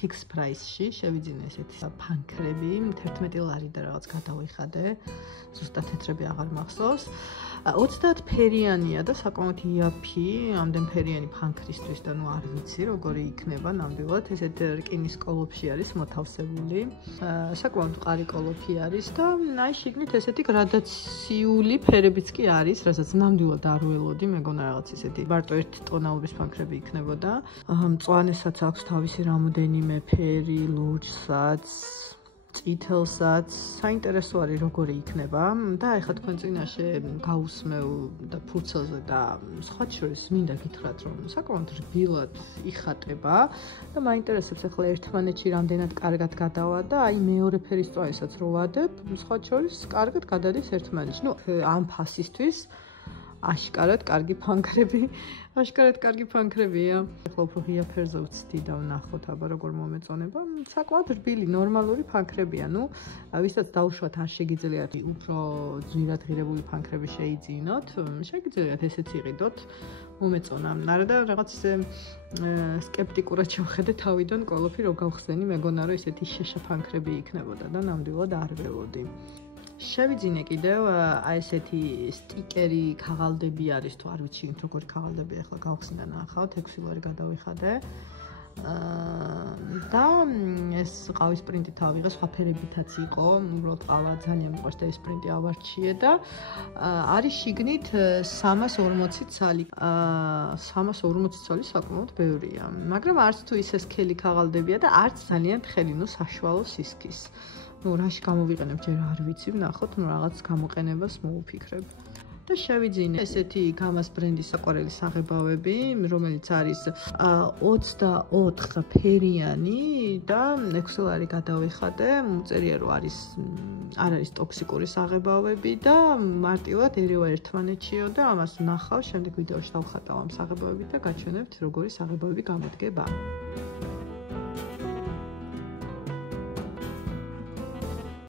ფიქს ფრაისში შევიძინე ესეთი ფანქრები 11 ლარი და რაღაც გადავიხადე ზუსტად თეთრები აღარ მახსოვს 30 ფერიანია და საკმაოდ იაფი ამდენ ფერიანი ფანქრისთვის და ნუ არ ვიცი როგორი იქნება ნამდვილად ესეთ რკინის კოლოფში არის მოთავსებული საკმაოდ მყარი კოლოფი არის და აი შიგნით ესეთი გრადაციული ფერებიც კი არის რასაც ნამდვილად არ ველოდი მეგონა რაღაც ესეთი მარტო ერთ ტონალობის ფანქრები იქნებოდა მწვანესაც აქვს თავისი რამოდენიმე ფერი ლურჯსაც წითელსაც საინტერესო არის როგორი იქნება და ეხლა თქვენ წინაშე გავუსმევ და ფურცელზე და სხვა შორის მინდა გითხრათ რომ საკმაოდ რბილად იხატება და მაინტერესებს ეხლა ერთმანეთში რამდენად კარგად გადავა და აი მეორე ფერის წვანესაც რო ვადებ სხვა შორის კარგად გადადის ერთმანეთში ნუ ამ ფასისთვის აშკარად კარგი ფანქრებია. ეხლა უფრო ღია ფერზე ვცდი და ვნახოთ აბა როგორ მომეწონება. საკმაოდ რბილი, ნორმალური ფანქრებია. ნუ, ვისაც დაუშვათ არ შეგიძლიათ უფრო ძვირად ღირებული ფანქრები შეიძინოთ, შეგიძლიათ ესეც იყიდოთ. მომეწონა. არა და რაღაც ისე სკეპტიკურად შევხედე თავიდან კოლოფი რო გავხსენი, მეგონა რომ ესეთი შეშა ფანქრები იქნებოდა და ნამდვილად არ ველოდი. შევიძინე კიდევ აი ესეთი სტიკერი ქაღალდები არის თუ არ ვიცი როგორი ქაღალდები ახლა გავხსნა ნახავთ 6 ლარი გადავიხადე და ეს ყავის პრინტით ავიღე სხვა ფერებითაც იყო უბრალოდ ყავა ძალიან მიყვარს და ეს პრინტი ავარჩიე და არის შიგნით 340 ცალი 340 ცალი საკმაოდ ბევრია მაგრამ არც თუ ისე სქელი ქაღალდებია და არც ძალიან თხელი ნუ საშუალო სისქის ნუ რაში გამოვიყენებ ჯერ არ ვიცი ვნახოთ ნუ რაღაც გამოყენებას მოვუფიქრებ და შევიძინე ესეთი გამას ბრენდის აკვარელის აღებავები რომელიც არის 24 ფერიანი და 6 ლარი გადავიხადე მოწერია რომ არის არ არის ტოქსიკური აღებავები და მარტივად ერევა ერთმანეთშიო და ამას ვნახავ შემდეგ ვიდეოში დავხატავ ამ აღებავებით და გაჩვენებთ როგორი აღებავები გამოდგება